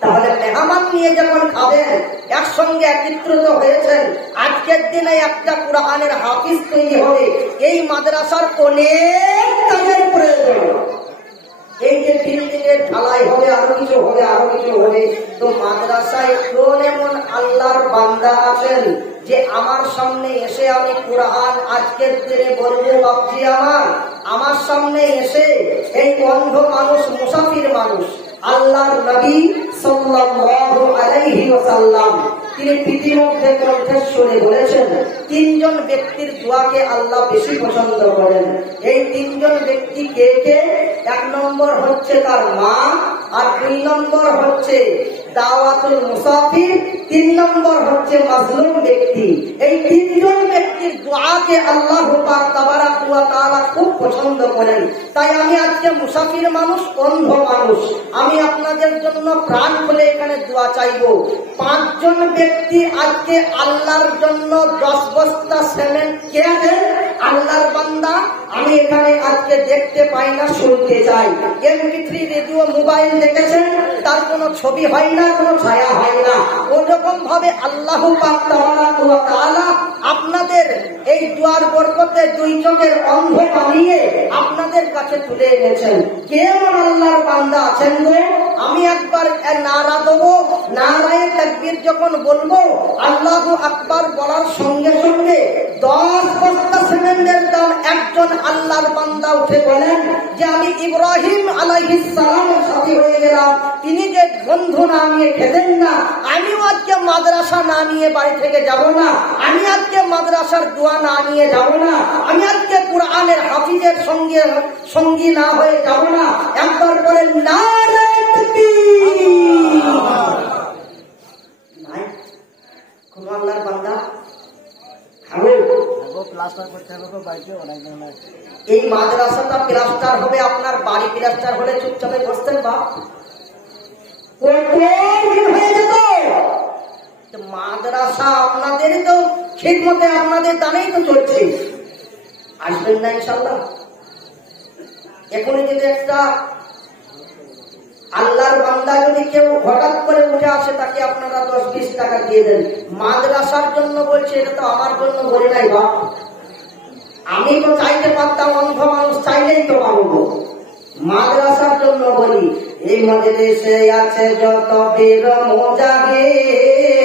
তাহলে মেহমান নিয়ে যখন খাবেন, একসঙ্গে একত্রিত হয়েছেন, আজকের দিনে একটা কুরআনের হাফিজ তৈরি হবে, এই মাদ্রাসার অনেক কাজের প্রয়োজন। এই যে বিল্ডিংয়ের ঢালাই হবে, আরো কিছু হবে, আরো কিছু হবে, তো মাদ্রাসায় কোন এমন আল্লাহর বান্দা আছেন যে আমার সামনে এসে আমি কুরআন আজকের দিনে বলবো, বাপজি আমার সামনে এসে এই অন্ধ মানুষ, মুসাফির মানুষ, আল্লাহর নবী সাল্লাল্লাহু আলাইহি ওয়াসাল্লাম তিনি পৃথিবীতে কণ্ঠস্বরে বলেছেন, তিনজন ব্যক্তির দোয়াকে আল্লাহ বেশি পছন্দ করেন। এই তিনজন ব্যক্তি কে কে? এক নম্বর হচ্ছে তার মা, আর দুই নম্বর হচ্ছে দাওয়াতুল মুসাফির, তিন নম্বর হচ্ছে মাজলুম ব্যক্তি। এই তিনজন ব্যক্তির দোয়াকে আল্লাহ পাক তাবারাক ওয়া তাআলা খুব পছন্দ করেন। তাই আমি আজকে মুসাফির মানুষ, অন্ধ মানুষ, আমি আপনাদের জন্য প্রাণ খুলে এখানে দোয়া চাইবো। পাঁচজন ব্যক্তি আজকে আল্লাহর জন্য 10 বস্তা সিমেন্ট কে দেন? আল্লাহর বান্দা। আমি এখানে আজকে দেখতে পাই না, শুনতে চাই। MP3 রেডিও, মোবাইল দেখেছেন, তার কোনো ছবি হয় না, কোনো ছায়া হয় না। ওরকম ভাবে আল্লাহ পাক তাবারাক ওয়া তাআলা আপনাদের এই দুয়ার বরকতে দুই চোখের অন্ধ বানিয়ে আপনাদের কাছে তুলে এনেছেন। কেমন আল্লাহর বান্দা আছেন গো? আমি একবার নারা দেবো, নারায়ে তাকবীর যখন বলবো, আল্লাহু আকবার বলার সঙ্গে সঙ্গে 10 বস্তা সিমেন্টের দাম একজন আল্লাহর বান্দা উঠে বলেন যে আমি ইব্রাহিম আলাইহিস সালামের সাথে হয়ে গেলাম। তিনি যে বন্ধু না নিয়ে খেতেন না, আমিও আজকে মাদ্রাসা না নিয়ে বাড়ি থেকে যাব না, আমি আজকে মাদ্রাসার দোয়া না নিয়ে যাব না, আমি আজকে কুরআনের হাফিজের সঙ্গী না হয়ে যাব না। একবার বলেন নারায়ে তাকবীর। নাই কোন আল্লাহর বান্দা? এই মাদ্রাসাটা প্লাস্টার হবে, আপনার বাড়ি প্লাস্টার হলে চুপচাপে বসতেন বা হয়ে যেত। মাদ্রাসা আপনাদেরই তো খিদমতে, আপনাদের দানেই তো চলছে। আসবেন না ইনশাআল্লাহ? এখনই যদি একটা আল্লাহর বান্দা যদি কেউ হঠাৎ করে উঠে আসে, তাকে আপনারা 10-20 টাকা দিয়ে দেন। মাদ্রাসার জন্য বলছে, এটা তো আমার জন্য বলি নাই বাপ। আমি তো চাইতে পারতাম, অন্ধ মানুষ চাইলেই তো পাবো। মাদ্রাসার জন্য বলি। এই মজলিসে আছে যত বীর মুজাহিদ,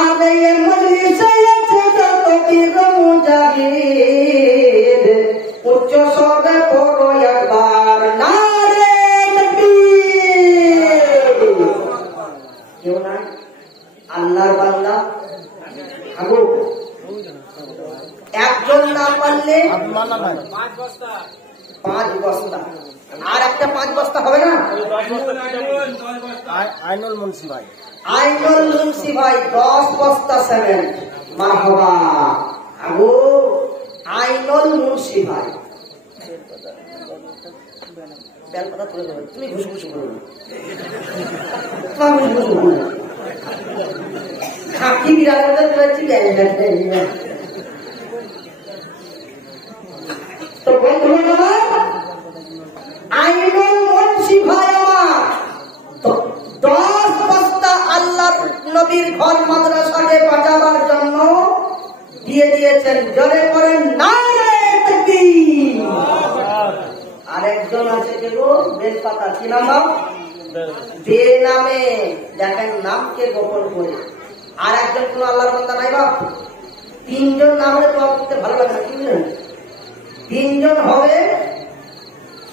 আরে এই মজলিসে আছে যত বীর মুজাহিদ, উচ্চ স্বরে পড়ো একবার নারায়ে তাকবীর। কেউ নাই আল্লাহর বান্দা? আবু একজন না পারলে 5 বস্তা, আর একটা 5 বস্তা হবে না? আইনুল মুন্সি ভাই, আইনুল মুন্সি ভাই 10 বস্তা সিমেন্ট। মারহাবা আবু আইনুল মুন্সি ভাই। বেলপাতা তুলে দেবেন, তুমি ঘুষু ঘুষু করো, খাকি বিড়ালের তুলেছি। তো বন্ধু আমার, আইনুল মুন্সি ভাই আমার 10 বস্তা আল্লাহর নবীর ঘর মাদ্রাসাকে বাঁচাবার জন্য দিয়ে দিয়েছেন। জোরে করেন নারায়ে তাকবীর। আরেকজন আছে যে বেলপাতা, কি নাম? বে নামে, দেখেন নামকে গোপন করে। আর একজন কোন আল্লাহর বান্দা নাই বাপ? 3 জন না হলে তো করতে ভালো লাগে না। 3 জন হবে,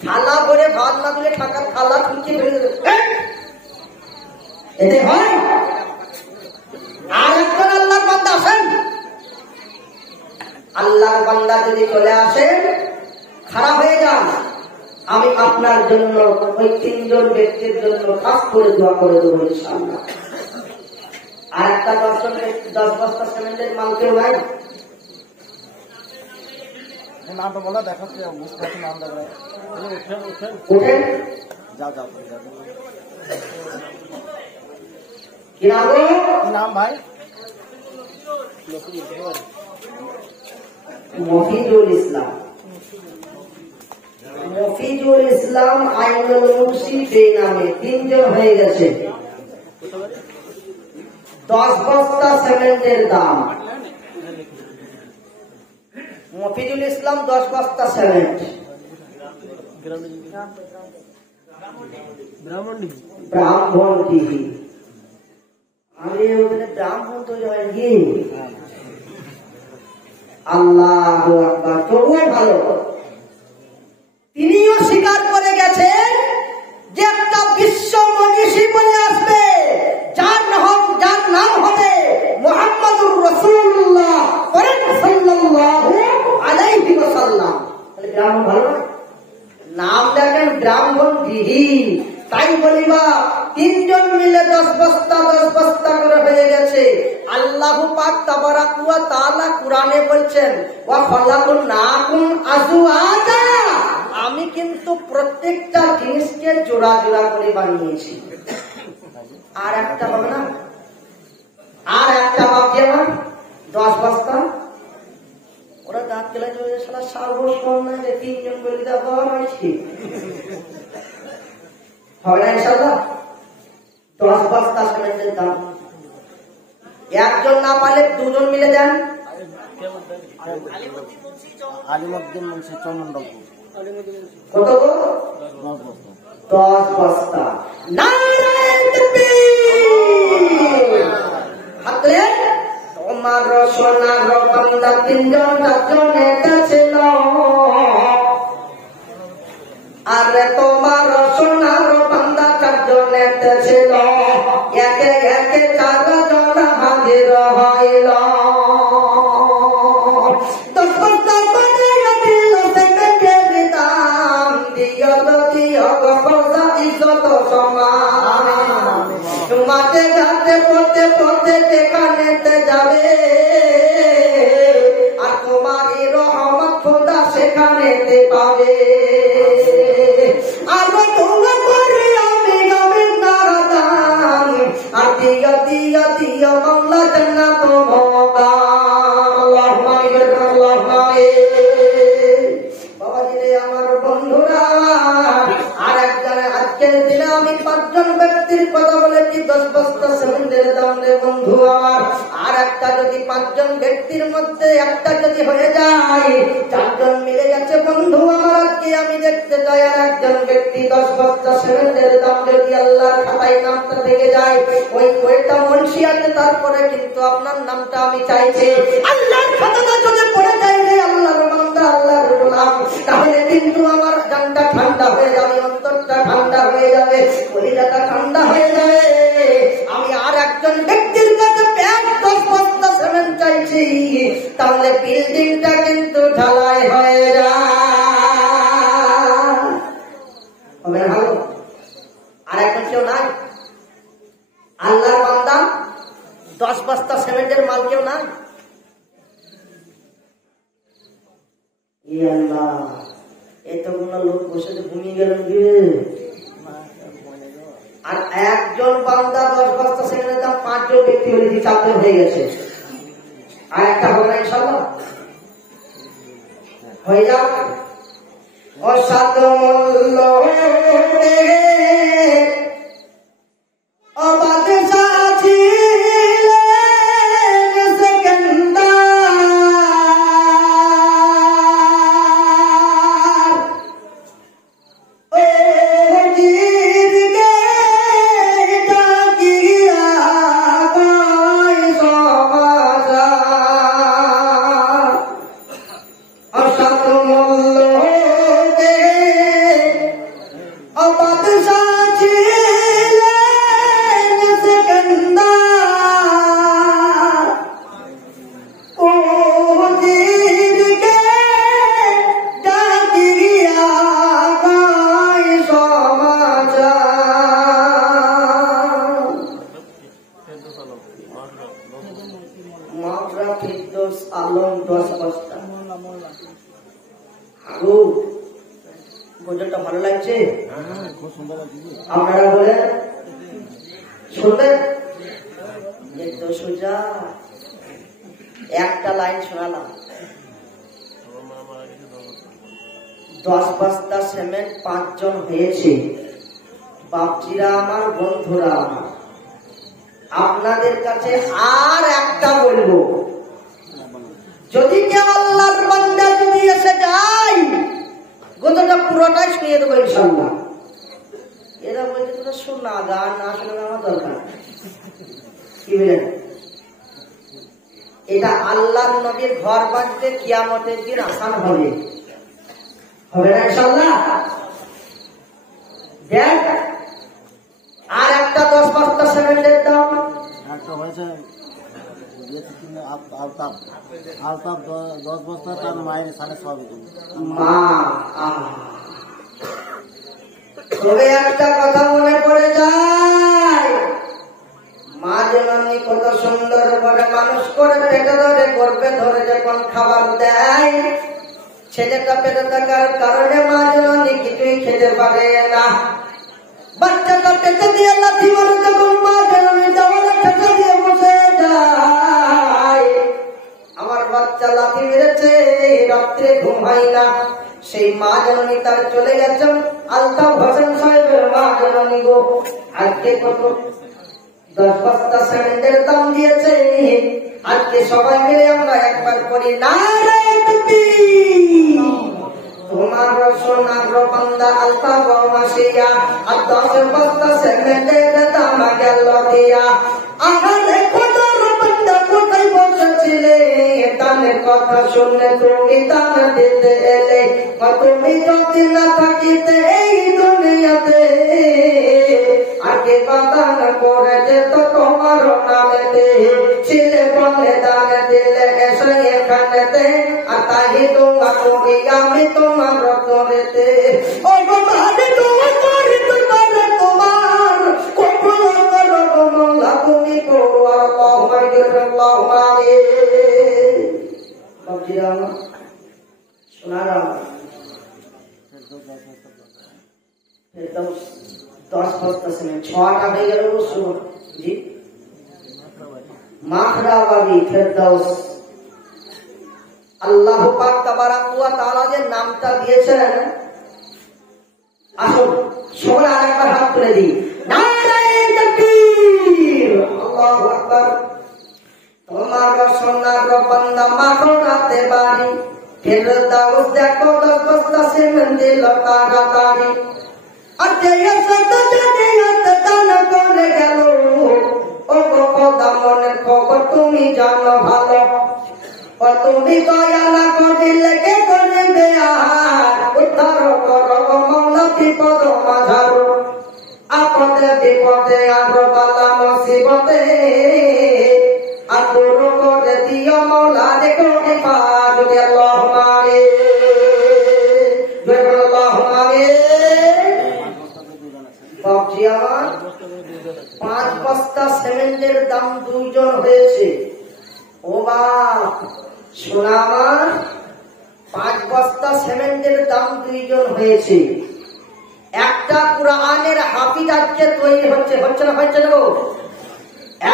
থালা ভরে ভাত না দিলে টাকার থালা খুঁজে ফেলে দেবে, এতে হয়? আর একজন আল্লাহর বান্দা আসেন, আল্লাহর বান্দা যদি চলে আসেন, খারাপ হয়ে যান, আমি আপনার জন্য ওই 3 জন ব্যক্তির জন্য খাস করে দোয়া করে দেবো ইনশাআল্লাহ। আর একটা 10 বস্তা সিমেন্টের মাল কেউ নাই? নামটা বলো, দেখাচ্ছে নাম দেখায়। উঠেন, যাও। কি নাম? নাম ভাই মফিদুল ইসলাম। মফিজুল ইসলাম, আইনুল মুন্সি বেনামে 3 জন হয়ে গেছে। 10 বস্তা সিমেন্টের দাম। মফিজুল ইসলাম 10 বস্তা সিমেন্ট। ব্রাহ্মণডিহি। আরে ওখানে ব্রাহ্মণ তৈরি হয় কি? আল্লাহু আকবার। তবুও ভালো। তিনিও স্বীকার করে গেছেন যে একটা বিশ্ব মনীষী বলে আসবে, যার নাম হবে মুহাম্মাদুর রাসূলুল্লাহ সাল্লাল্লাহু আলাইহি ওয়াসাল্লাম। তাহলে ব্রাহ্মণ ভালো না? নাম দেখেন ব্রাহ্মণডিহি। তাই বলিবা 3 জন মিলে 10 বস্তা করে হয়ে গেছে। আল্লাহ পাক তাবারাক ওয়া তাআলা কুরআনে বলছেন, ওয়া খালাকনাকুম আজওয়াজা, আমি কিন্তু প্রত্যেকটা জিনিসকে জোড়া জোড়া করে বানিয়েছি। আর একটা হবে না? আর একটা বাকি আমার 10 বস্তা। ওরা দাঁত গেলে সারা সর্বস্বর্ণ 3 জন বলে দেওয়া হয়েছে। হবে না ইনশাআল্লাহ? 10 বস্তা সিমেন্টের দাম। একজন না পারলে 2 জন মিলে দেন। আলিমউদ্দিন মুন্সি চমন্ডলপুর। কত গো? 10 বস্তা। নারায়ে তাকবীর। হাতে তোমার সোনার বান্দা 3 জন 4 জনের কাছে আরে তোমার সোনার বান্দা 4 জনের কাছে একে একে 4 জন হাজির হইল। 10 বস্তা বানাইয়া দিল সিমেন্টের দাম, দিও গফরদা ইজ্জত সমান। তোমাকে যাতে পথে পথে যেখানেতে যাবে, আর তোমারই রহমত খোদা সেখানেতে পাবে। আর তোমার করে আমি নারাদান, আর দিও মাওলা জান্নাত মোগা। আল্লাহুম্মা আল্লাহুম্মা। বাবাজি রে, আমার বন্ধুরা, আর একজন আজকের দিনে আমি 5 জন ব্যক্তির কথা বলেছি 10 বস্তা সিমেন্টের দাম রে বন্ধু আমার। আর একটা যদি 5 জন ব্যক্তির মধ্যে একটা যদি হয়ে যায়, 4 জন মিলে গেছে বন্ধু আমার। আজকে আমি দেখতে চাই আর একজন ব্যক্তি 10 বস্তা সিমেন্টের দাম যদি আল্লাহর খাতায় নামটা থেকে যায়, ওই কয়টা মুন্সি আছে তারপরে কিন্তু আপনার নামটা আমি চাইছি আল্লাহর খাতাটা যদি পড়ে যায় রে আল্লাহর বান্দা, আল্লাহর গোলাম, তাহলে কিন্তু আমার জানটা ঠান্ডা হয়ে যাবে, অন্তরটা ঠান্ডা হয়ে যাবে, কলিজাটা ঠান্ডা হয়ে যাবে। আমি আর একজন ব্যক্তির কাছে 10 বস্তা সিমেন্ট চাইছি, তাহলে বিল্ডিংটা কিন্তু ঢালাই হয়ে যায়। হবে না? ভালো। আর একজন কেউ নাই? আল্লাহর বান্দা 10 বস্তা সিমেন্টের মাল কেউ নাই? এতগুলো লোক বসে ঘুমিয়ে গেলেন গিয়ে। আর একজন বান্দা 10 বস্তা সিমেন্টের দাম 5 জন ব্যক্তি হলে 4 জন হয়ে গেছে। আর একটা হবে না ইনশাআল্লাহ? হয়ে যাক। অসাধ মূল্য অবাধ সাথী আলম 10 বস্তা। গজলটা ভালো লাগছে? আপনারা বলেন শুনবেন? সোজা একটা লাইন শোনালাম, 10 বস্তা সিমেন্ট 5 জন হয়েছে। বাপজিরা আমার, বন্ধুরা আমার, আপনাদের কাছে আর একটা বলবো, যদি কেউ আল্লাহর বান্দা যদি এসে যায়, গোটাটা পুরোটাই শুনিয়ে দেবো ইনশাআল্লাহ। এরা বলছে তোরা শোনা, গান না শোনা আমার দরকার কি বলেন? এটা আল্লাহর নবীর ঘর বাঁধতে কিয়ামতের দিন আসান হবে, হবে না ইনশাআল্লাহ? দেখ, আর একটা 10 বস্তা সিমেন্টের দাম একটা হয়েছে আলতাপ 10 বস্তা, তার মায়ের 6.5 মা। তবে একটা কথা মনে পড়ে যায়, মা জননী কত সুন্দর করে মানুষ করে পেটে ধরে গর্ভে ধরে যখন খাবার দেয়, ছেলেটা পেটে থাকার কারণে মা জননী কিছুই খেতে পারে না। বাচ্চাটা পেটে দিয়ে লাথি মারে যখন মা জননী দেওয়ালে খেতে দিয়ে বসে যায়, আমার বাচ্চা লাথি মেরেছে, রাত্রে ঘুম হয় না। সেই মা জননী তার চলে গেছেন আলতাফ হোসেন সাহেবের মা জননী গো। আজকে কত 10 বস্তা সিমেন্টের দাম দিয়েছে। আজকে সবাই মিলে আমরা একবার করি নারায়ে তাকবীর। তোমার সোনার বান্দা আলতাফ মাসিয়া আর 10 বস্তা সিমেন্টের দাম গেল দিয়া। আরে কোটার বান্দা কোথায় বসেছিলে, তানের কথা শুনে তুমি দান দিতে এলে। তুমি যদি না থাকিতে এই দুনিয়াতে, আগে বাদান করে যেত তোমার নামেতে। ছিলে বলে দান দিলে এসে এখানেতে, আর তাই তোমার কবি আমি তোমার করেতে। ও আমি তোমার করি তোমার তোমার কবুল করো মোলা, তুমি করো আল্লাহু আমিন। বাপজিরা শোনারা 10 বস্তা সিমেন্ট 6টা হয়ে গেল। জি, মাখরাবাবি ফেরদাউস। আল্লাহ পাক তাবারাক ওয়া তাআলা যে নামটা দিয়েছেন, আসুন সবাই আরেকবার হাত তুলে দিই, নারায়ে তাকবীর, আল্লাহু আকবার। তোমার সোনার বান্দা মাখরাতে বাড়ি ফেরদাউস, দেখো 10 বস্তা সিমেন্ট দিল তাড়াতাড়ি। আর যে সাথে জানিয়াত দান করে গেল, ও খোদা মনের খবর তুমি জানো ভালো। ও তুমি দয়া না করিলে কে করবে আর, উদ্ধার করো মাওলা বিপদ মাঝারো। আপদে বিপদে আর বালা মুসিবতে, আর দূর করে দিও মাওলা দেখো বিপদ। আল্লাহুম্মা আমিন, আল্লাহুম্মা আমিন। বাপজি আমার, 5 বস্তা সিমেন্টের দাম 2 জন হয়েছে। ও বাপ শোনা আমার, 5 বস্তা সিমেন্টের দাম 2 জন হয়েছে। একটা কুরআনের হাফিজ আজকে তৈরি হচ্ছে, হচ্ছে না হচ্ছে না গো?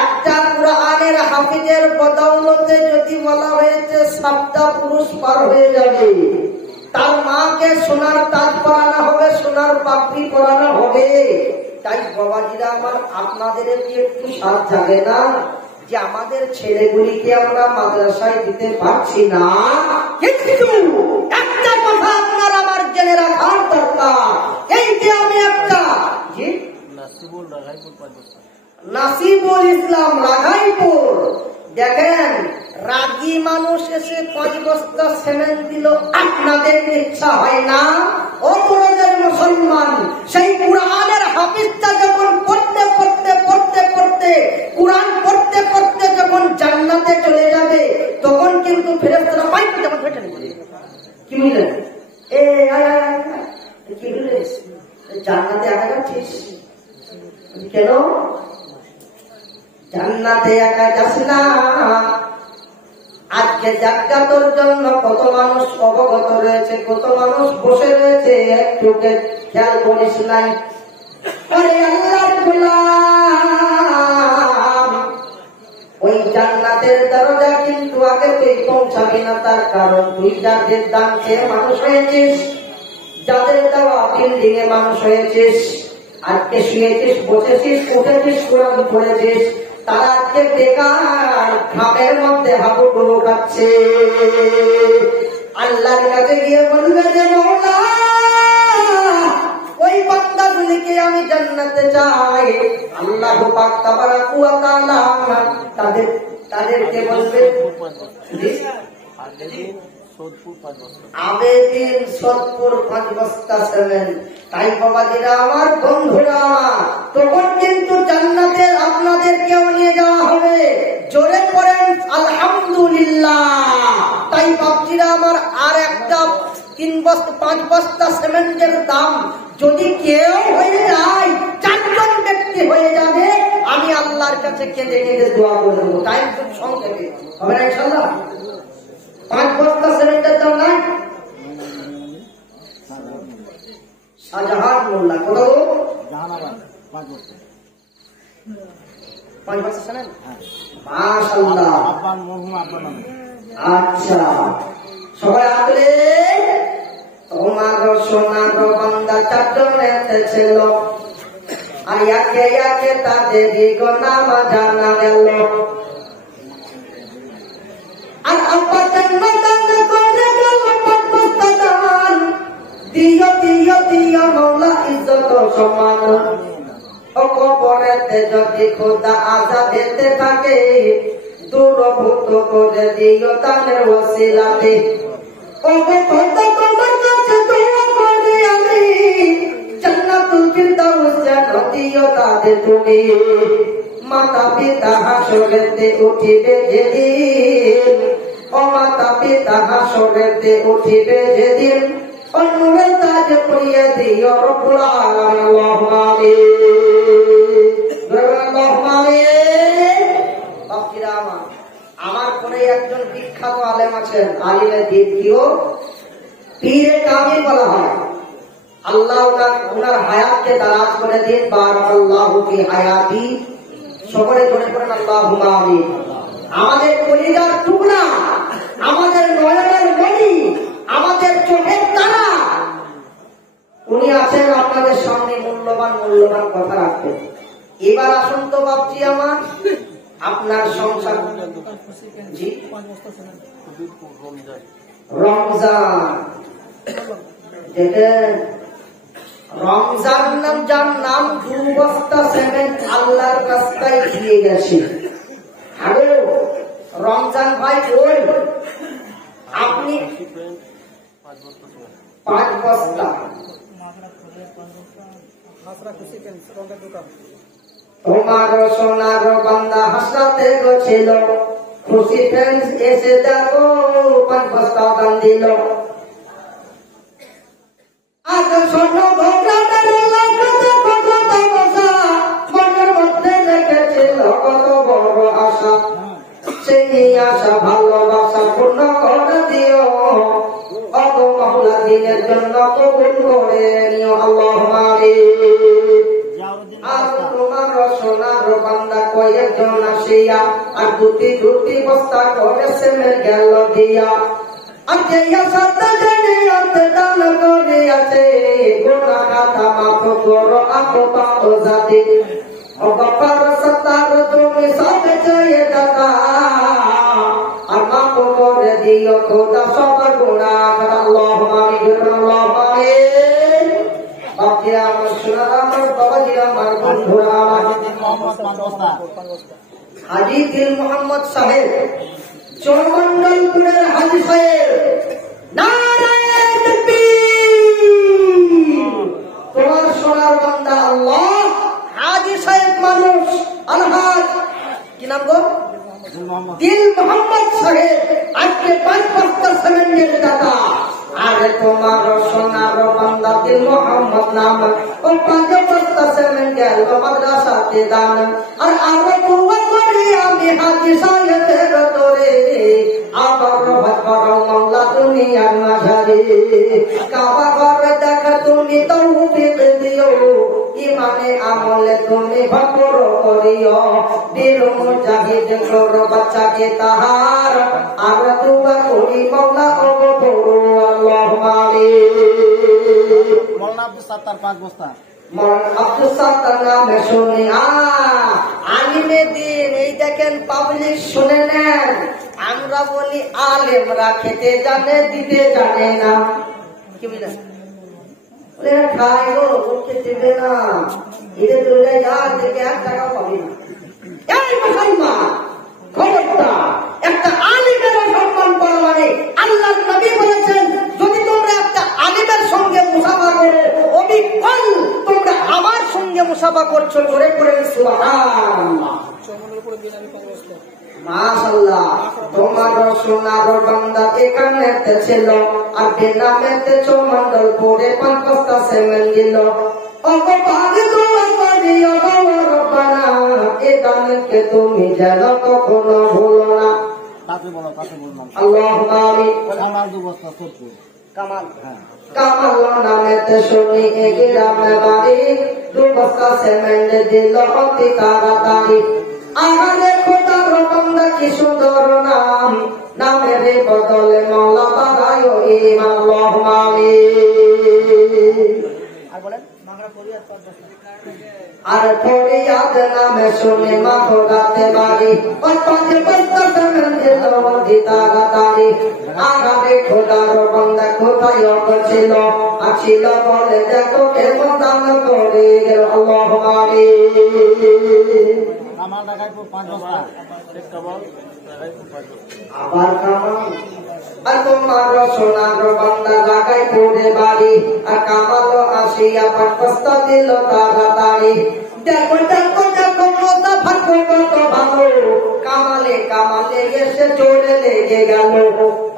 একটা কুরআনের হাফিজের বদৌলতে যদি বলা হয়েছে 7টা পুরুষ পার হয়ে যাবে, তার মাকে সোনার তাজ পরানো হবে, সোনার পাপড়ি পরানো হবে। তাই বাবাজিরা আমার, আপনাদের কি একটু সাথ জাগে না যে আমাদের ছেলেগুলিকে আমরা মাদ্রাসায় দিতে পারছি না? কিন্তু একটা কথা আপনার আমার জেনে রাখার দরকার, এই যে আমি একটা জি নাসিবুল ইসলাম রাঘাইপুর, দেখেন রাগী মানুষ এসে 5 বস্তা সিমেন্ট দিল, আপনাদের ইচ্ছা হয় না? ও পুরোদের মুসলমান, সেই কুরআনের হাফিজটা যখন পড়তে পড়তে পড়তে পড়তে কুরআন পড়তে পড়তে যখন জান্নাতে চলে যাবে, তখন কিন্তু ফেরেশতারা পাইতে যখন ফেটে নেবে। কি বুঝলেন? এ কি বুঝলেন? জান্নাতে একা যাচ্ছিস কেন? জান্নাতে একা যাস না। আজকে জাকাতের জন্য কত মানুষ অবগত রয়েছে, কত মানুষ বসে রয়েছে, একটু খেয়াল করিস নাই? আরে আল্লাহর গোলাম, ওই জান্নাতের দরজা কিন্তু আগে তুই পৌঁছাবি না, তার কারণ তুই যাদের দান খেয়ে মানুষ হয়েছিস। যাদের দেওয়া বিল্ডিং এ মানুষ হয়েছিস, আজকে শুয়েছিস, বসেছিস, উঠেছিস, কোরআন পড়েছিস, তারা আজকে বেকার ঘামের মধ্যে হাবুডুবু খাচ্ছে। আল্লাহর কাছে গিয়ে বলবে যে মওলা, ওই বান্দাগুলিকে আমি জান্নাতে চাই। আল্লাহ পাক তাবারাক ওয়া তাআলা তাদেরকে বলবে আবেদিন সোদপুর 5 বস্তা সিমেন্ট। তাই বাবাজিরা আমার, বন্ধুরা, তখন কিন্তু জান্নাতে আপনাদেরকেও নিয়ে যাওয়া হবে। জোরে পড়েন আলহামদুলিল্লাহ। তাই বাবজিরা আমার, আর একটা 3 বস্তা 5 বস্তা সিমেন্টের দাম যদি কেউ হয়ে যায়, 4 জন ব্যক্তি হয়ে যাবে, আমি আল্লাহর কাছে কেঁদে কেঁদে দোয়া করে দেবো। টাইম খুব সংক্ষেপে হবে না ইনশাআল্লাহ। 5 বস্তা সিমেন্টের দাম নাই শাহজাহান মোল্লা কত? 5 বস্তা সিমেন্ট। মাশাআল্লাহ। আচ্ছা, সবাই আসলে তোমার সোনার বান্দা 4 জন এসেছিল, আর একে একে তাদের নাম জানা গেল। আর আব্বা জান্নাতান করে গেল 5 বস্তা দান। দিও দিও দিও মওলা ইজ্জত সম্মান। ও কবরেতে যদি খোদা আযাবেতে থাকে, দূরভূত করে দিও দানের ওসিলাতে। ও খোদা তোমার কাছে দোয়া করি আমি, জান্নাতুল ফিরদাউস যেন দিও তাদের তুমি। মাতা পিতা হাসরেতে উঠিবে যেদিন, ও মাতা পিতা হাসরেতে উঠিবে যেদিন, অনুরের তাজ পরিয়ে দিও রব্বুল আলামিন। আল্লাহুম্মা আমিন। আল্লাহুম্মা আমিন। বাকিরা আমার পরে একজন বিখ্যাত আলেম আছেন, আলিমে দ্বিতীয় পীরে কামিল বলা হয়। আল্লাহ ওনার হায়াতকে দারাজ করে দিন। বারাকাল্লাহু ফি হায়াতি। সকলে ধরে করেন আল্লাহুম্মা আমিন। আমাদের কলিজার টুকরা, আমাদের নয়নের মণি, আমাদের চোখের তারা, উনি আছেন আপনাদের সামনে মূল্যবান মূল্যবান কথা রাখতে। এবার আসুন তো বাপজি আমার, আপনার সংসার জি রমজান, রমজান নাম, যার নাম 2 বস্তা সিমেন্ট আল্লাহর রাস্তায় দিয়ে গেছে। হ্যালো রমজান ভাই, ওই আপনি 5 বস্তা তোমার সোনার বান্দা হাসরাতে গেছিল, খুশি ফ্রেন্ডস এসে দেখো 5 বস্তা দান দিল। আজ শোনো ভোগরানের লাগাতে কত তামাশা, মনের মধ্যে রেখেছিল কত বড় আশা। সেই আশা ভালোবাসা পূর্ণ করে দিও, অগো মওলা দিনের জন্য কবুল করে নিও। আল্লাহুম্মা আমিন। আর তোমার সোনার বান্দা কয়েকজন আসিয়া, আর দুটি বস্তা করে সিমেন্ট গেল দিয়া। আর যে আশাতে জানিয়াতে দান করিয়াছে, গুনাহ খাতা মাফ করো আপন জাতি। ও বাবার সত্তার তুমি সব চেয়ে টাকা, আর মাফ করে দিও খোদা সব গুনাহ। আল্লাহুম্মা আমিন। আল্লাহুম্মা আমিন। বাকিরা আমার সোনার আমার বাবাজি আমার বন্ধুরা আমার, হাজী দিল মোহাম্মদ সাহেব, চৌমন্ডলপুরের হাজী সাহেব, নারায়ে তাকবীর। তোমার সোনার বান্দা আল্লাহ হাজী সাহেব মানুষ, আলহাজ কি নাম গো? দিল মোহাম্মদ সাহেব আজকে 5 বস্তা সিমেন্টের দাতা। আরে তোমার সোনার বান্দা দিল মোহাম্মদ নাম, ও 5 বস্তা সিমেন্ট গেল মাদ্রাসাতে দান। আর আমরা দোয়া করি আমি হাজী সাহেবের তোরে, আবার রহমত করো মাওলা দুনিয়ার মাঝারে। কাবা ঘর দেখা তুমি তৌফিক দিও, ইমানে আমলে তুমি ভরপুর করিও। বীর মুজাহিদ করো বাচ্চাকে তাহার, আর দোয়া করি মাওলা ও গফুর। আল্লাহুম্মা আমিন। মৌলানা আব্দুল সাত্তার 5 বস্তা। মৌলানা আব্দুল সাত্তার নামে শুনি আলিমে দিন। এই দেখেন পাবলিক শুনে নেন, আমরা বলি আলেমরা খেতে জানে দিতে জানে না। কি বুঝলেন? খাই গো খেতে দেবে না, এটা চলে যা দেখে 1 টাকাও পাবি না। এই মুসলমান খবরদার, একটা আলিমের সম্মান করা মানে আল্লাহর নবী বলেছেন, যদি তোমরা একটা আলিমের সঙ্গে মুসাফা করো, অবিকল তোমরা আমার সঙ্গে মুসাফা করছো। ধরে পড়ে সুবহানাল্লাহ, মাশাআল্লাহ। তোমার সোনার বান্দা এখানেতে ছিল, আর বেনামেতে চমন্ডল পরে 5 বস্তা সিমেন্ট দিল। অগবাগে দোয়া করি রব্বানা, এ দানকে তুমি যেন কখনো ভুলো না। কাছে বললাম আল্লাহুম্মা আমিন। কামাল 2 বস্তা সরপুর। কামাল, হ্যাঁ কামাল নামেতে শুনি এ গ্রামে বাড়ি, 2 বস্তা সিমেন্ট দিল অতি তাড়াতাড়ি। আহারে খোদার বান্দা কি সুন্দর নাম, নামের বদলে মওলা বাড়ায় ঈমান। আল্লাহুম্মা আমিন। আর বলেন আর ফরিয়াদ নামে শুনে মাহরাতে বাড়ি, ওই 5 বস্তা সিমেন্ট দিল অতি তাড়াতাড়ি। আহারে খোদার বান্দা কোথায় ছিল, আছিল বলে দেখো কেমন দান করে গেল। আল্লাহুম্মা আমিন। কামাল ঢাকাইপুর 5 বস্তা। আবার কামাল, আর তোমার সোনার বান্দা জায়গায় পড়ে বাড়ি, আর কামালও আসিয়া 5 বস্তা দিল তাড়াতাড়ি। দেখো দেখো দেখো কথা ভাগ্য কত ভালো, কামালে কামালে এসে চড়ে লেগে গেল।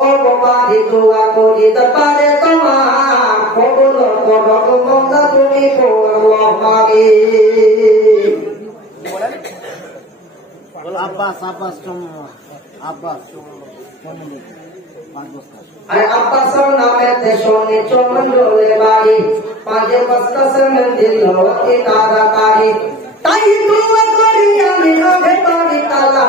ও বাড়ি দোয়া করি দরবারে তোমার, কবুল করো মওলা তুমি গো। আল্লাহুম্মা আমিন। আব্বাস চমনি 5 বস্তা। আর আব্বাসের নামেতে শুনি চমন্ডলে বাড়ি, 5 বস্তা সিমেন্ট দিল অতি তাড়াতাড়ি। তাই দোয়া করি আমি আগে বাড়ি তালা,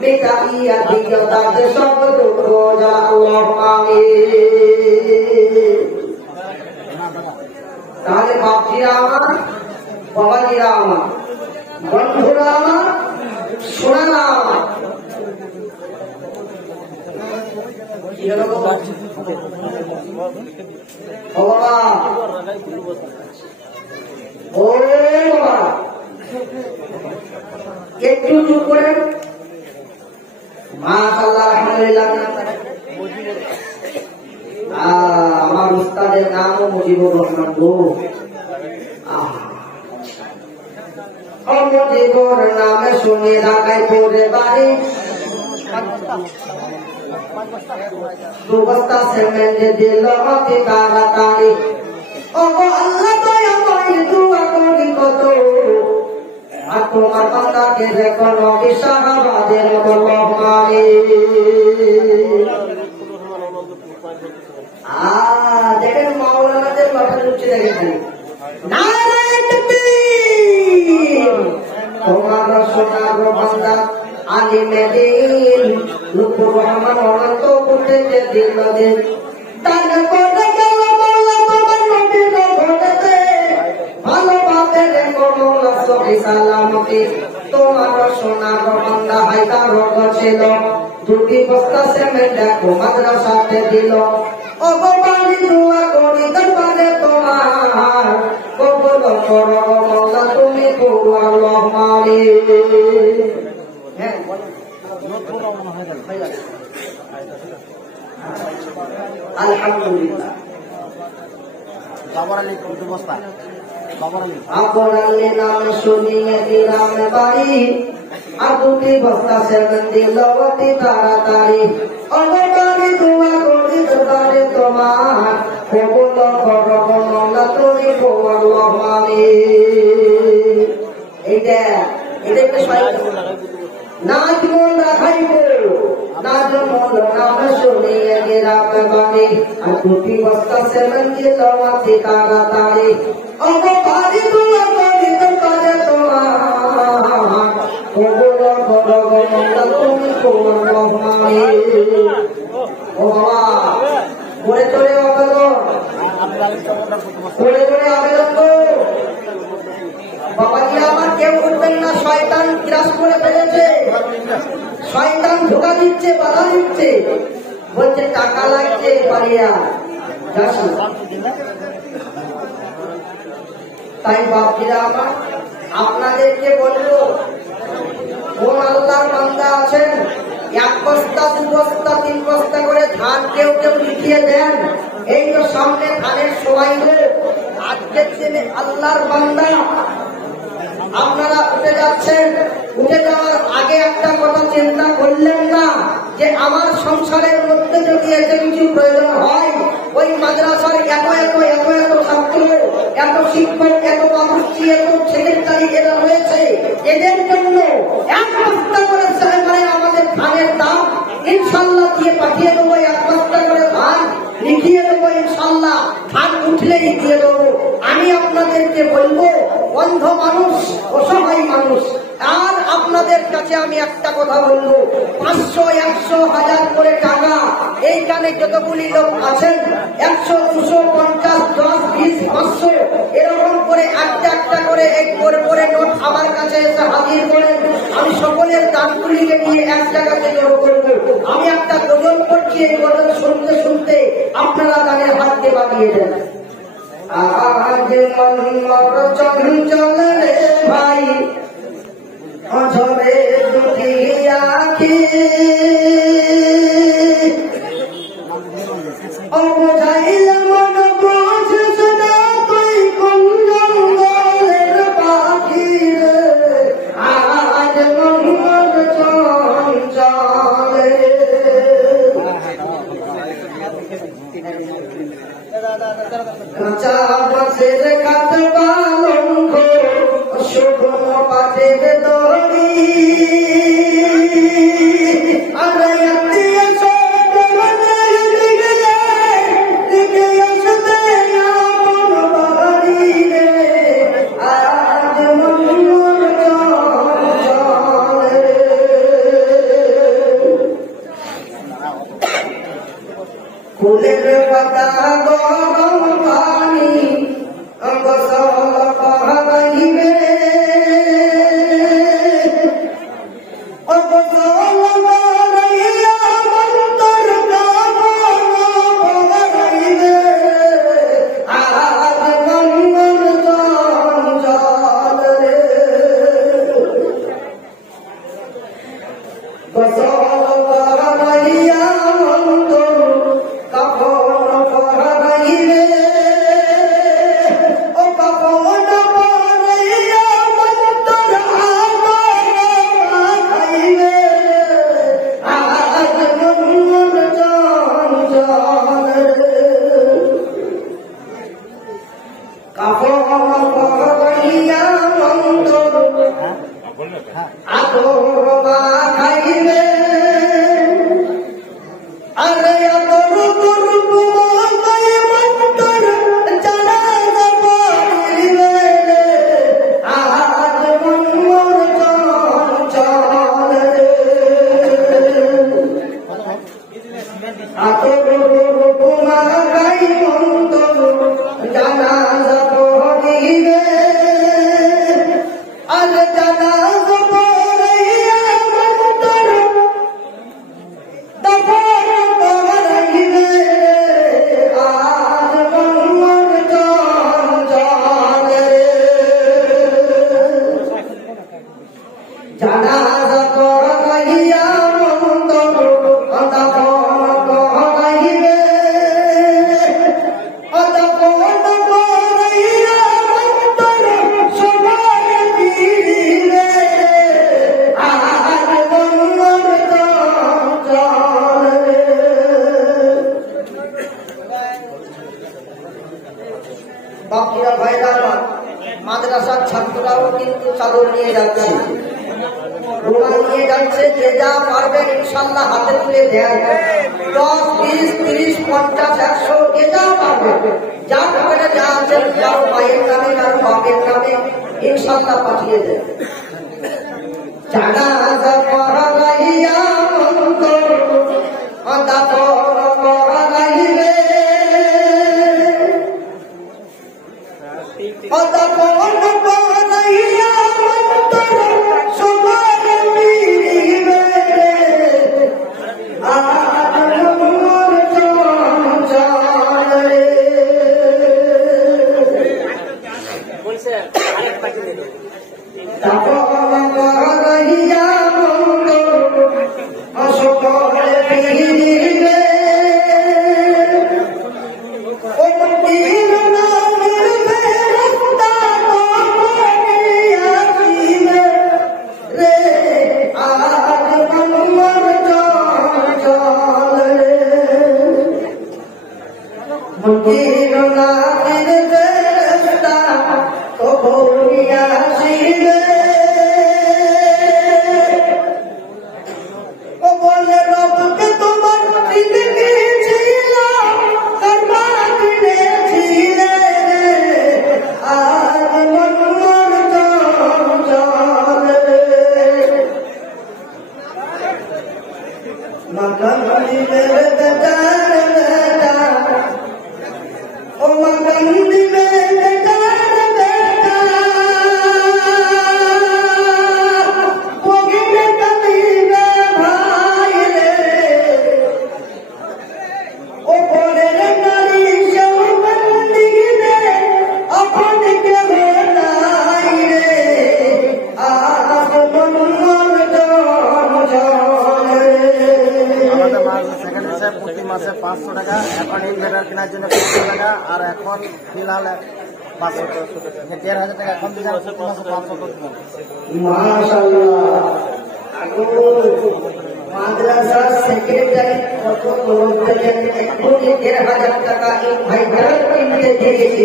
মিটাইয়া দিও তাদের সব দুঃখ জ্বালা। আল্লাহুম্মা আমিন। তাহলে বাপজিরা আমার, বাবাজিরা আমার, বন্ধুরা আমার, শোনা আমার, ও বাবা, ও বাবা, একটু চুপ করেন। মাশাআল্লাহ, আলহামদুলিল্লাহ। আমার উস্তাদের নামও মুজিবুর রহমান গো। মুজিবুর নামে শুনে ঢাকায় পড়ে বাড়ি, 2 বস্তা সিমেন্ট দিল অতি তাড়াতাড়ি। ওগো আল্লাহ দয়া করে দোয়া করি কত, আর তোমার বান্দাকে দেখো নবী সাহাবাদের মতো। আল্লাহুম্মা আমিন। দেখেন মাওলানাদের মাথা উঠছে, দেখেন নারায়ে তাকবীর। তোমার সোনার বান্দা আলিমে দিন লুকুর রহমান অনন্ত করতে দিল দিন, তার করে গেল মওলা তোমার নবীর ঘরেতে, ভালোভাবে রেখো মওলা সহি সালামতি। তোমার সোনার বান্দা হায়দার ছিল, 2 বস্তা সিমেন্ট দেখো মাদ্রাসাতে দিল। ওগো বাড়ি দোয়া করি দরবারে তোমার, কবুল করো মওলা তুমি গো। আল্লাহুম্মা আমিন। হ্যাঁ বলেন। আলহামদুলিল্লাহ। বাবর আলী 2 বস্তা। বাবর আলী নাম শুনিয়ে গ্রামে বাড়ি, আর 2 বস্তা সিমেন্ট দিল অতি তাড়াতাড়ি। অগবাড়ি দোয়া করি দরবারে তোমার, কবুল করো মওলা তুমি গো। আল্লাহুম্মা আমিন। এইটা একটু নাজমুল রাখাইব, নাজমুল নাম শুনিয়ে গ্রামে বাড়ি, আর 2 বস্তা সিমেন্ট দিল অতি তাড়াতাড়ি। অগবাড়ি দোয়া করি দরবারে তোমার, কবুল করো মওলা তুমি গো। আল্লাহুম্মা আমিন। ও বাবা, পড়ে চলে অবলো, পড়ে চলে বাবাজি আমার কেউ উঠবেন না, শয়তান গ্রাস করে ফেলেছে, শয়তান ধোকা দিচ্ছে, বাধা দিচ্ছে, বলছে টাকা লাগছে পারিয়া। তাই বাপজিরা আমার আপনাদেরকে বলবো, কোন আল্লাহর বান্দা আছেন 1 বস্তা 2 বস্তা 3 বস্তা করে ধান কেউ কেউ লিখিয়ে দেন, এই তো সামনে ধানের সময় হলো, আজকের দিনে আল্লাহর বান্দা আপনারা উঠে যাচ্ছেন, উঠে যাওয়ার আগে একটা কথা চিন্তা করলেন না যে আমার সংসারের মধ্যে যদি এত কিছু প্রয়োজন হয়, ওই মাদ্রাসার এত এত এত এত ছাত্র, এত শিক্ষক, এত বাবুর্চি, এত সেক্রেটারি এরা রয়েছে, এদের জন্য 1 বস্তা করে মানে আমাদের ধানের দাম ইনশাল্লাহ দিয়ে পাঠিয়ে দেবো, 1 বস্তা করে ধান লিখিয়ে দেবো, ইনশাল্লাহ ধান উঠলেই দিয়ে দেবো। আমি আপনাদেরকে বলবো, অন্ধ মানুষ, অসহায় মানুষ, আর আপনাদের কাছে আমি একটা কথা বলবো, 500, 100, 1000 করে টাকা এইখানে যতগুলি লোক আছেন 100, 200, 50, 10, 20, 500 এরকম করে একটা একটা করে এক করে নোট আমার কাছে এসে হাজির করেন। আমি সকলের দানগুলিকে নিয়ে 1 জায়গাতে জড়ো করবো। আমি একটা গজল করছি, এই গজল শুনতে শুনতে আপনারা গানের হাতকে বাগিয়ে দেন। আজ মন চঞ্চল রে ভাই, অঝরে দুটি আঁখি, অবুঝাইল মন বুঝিস না তুই কোন জঙ্গলের পাখি রে, আজ মন চঞ্চল রে। কাঁচা বাঁশের কাঠ পালঙ্ক, শুকনো পাটের দড়ি, আর আত্মীয় স্বজনের দিকে আসতে আপন বাড়ি রে, আজ মন চঞ্চল রে। ফুলের পাতা গরম পানি গোসল করাইবে, ও গোসল করাইয়া মন্তর করাইবে, আজ মঙ্গল চঞ্চল রে। গোসল করাইয়া মন্তর কাফন পরাইবে, ও কাফন পরাইয়া মন্তর খাইবে, আজ মঙ্গল চঞ্চল রে। কাফন পরাইয়া মন্তর আদর খাইবে, আরে আদর করব মাই মন্তর জানাজা পড়িবে, আজ মঙ্গল চঞ্চল রে। আদর করব মাই মন্তর জানাজা পড়িবে, আরে জানাজা পড়িয়া মন্তর দফন করাইবে, আজ মঙ্গল চঞ্চল রে। জানাজা পড়াইয়া মন্তর দফন করাইবে, দফন করাইয়া মন্তর সবাই দিবে, আজ মঙ্গল চঞ্চল রে। বাকিরা ভাইরা আমার, মাদ্রাসার ছাত্ররাও কিন্তু চাদর নিয়ে যাচ্ছে, রুমাল নিয়ে যাচ্ছে, যে যা পারবেন ইনশাল্লাহ হাতে তুলে দেয়। 10, 20, 30, 50, 100 যে যা পারবেন, যা পকেটে যা আছে, যার মায়ের নামে আর বাপের নামে ইনশাল্লাহ পাঠিয়ে দেন। জানাজা পড়াইয়া মন্তর দাফন করাইবে, দাফন করাইয়া প্রতি মাসে 500 টাকা, এখন ইনভার্টার কেনার জন্য 500 টাকা, আর এখন ফিলহাল 500 টাকা, 1500 টাকা এখন দিলে প্রতি মাসে 500 টাকা। মাশাআল্লাহ। মাদ্রাসার সেক্রেটারি কত বলতেন এখনই 1500 টাকা ইনভার্টার কিনতে দিয়েছি।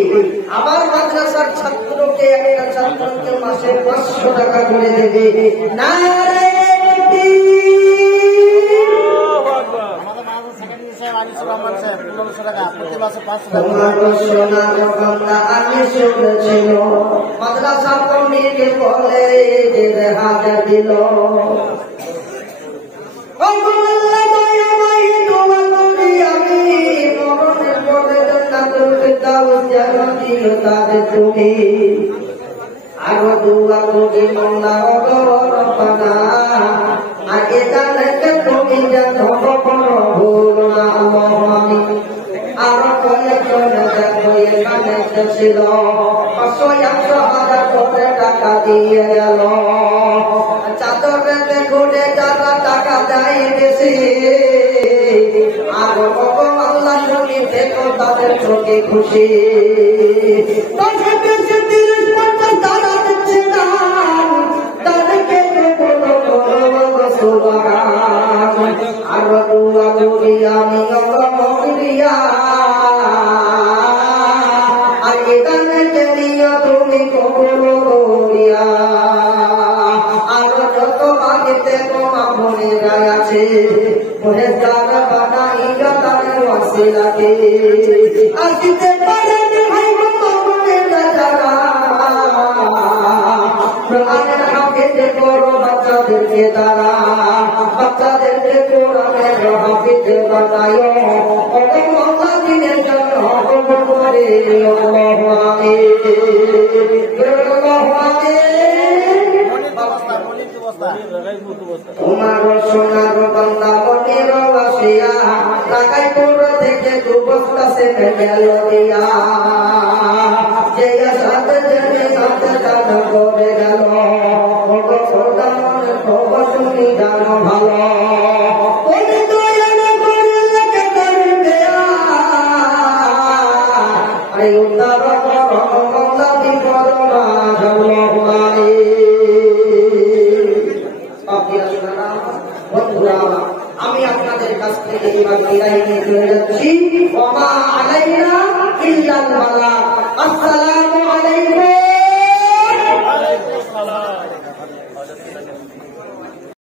আবার মাদ্রাসার ছাত্রকে একটা ছাত্রকে মাসে 500 টাকা করে দেবে। নারে মাদ্রাসা কমিটি বলে যে হাজার দিল তুমি আরো দুয়া করি মনা অগরপনা আগে জানতে তুমি জানো ভুল না আমি আরো কয়েকজন দেখো এখানে ছিল 500-100,000 করে টাকা দিয়ে গেল চাদরে ঘুরে যারা টাকা দেয় বেশি আরো আল্লাহ তুমি দেখো তাদের চোখে খুশি তারা দিচ্ছে না তাদেরকে আরো দুয়া করি আমি মকরিয়া আগে জানতে দিও তুমি কবুল করিয়া আরো যত বাড়িতে তোমা বোনেরা আছে বোনের দ্বারা বানাইয়া তাদের ওয়াসিলাকে আসিতে পারেনি ভাই বোনেরা যারা কোরআনের হাফেজে করো বাচ্চাদেরকে তারা বাচ্চাদেরকে কোরআনের হাফেজ বানায় আল্লাহ দিনের জন্য কবুল করে আল্লাহু আমিন আল্লাহু আমিন তোমার সোনার বান্দা মনের বাসিয়া টাকাই পুর থেকে দুবস্তা সে গেল দিয়া যে সাথে যে সাথে দান করে গেল খোদা মনে খবর তুমি জানো ভালো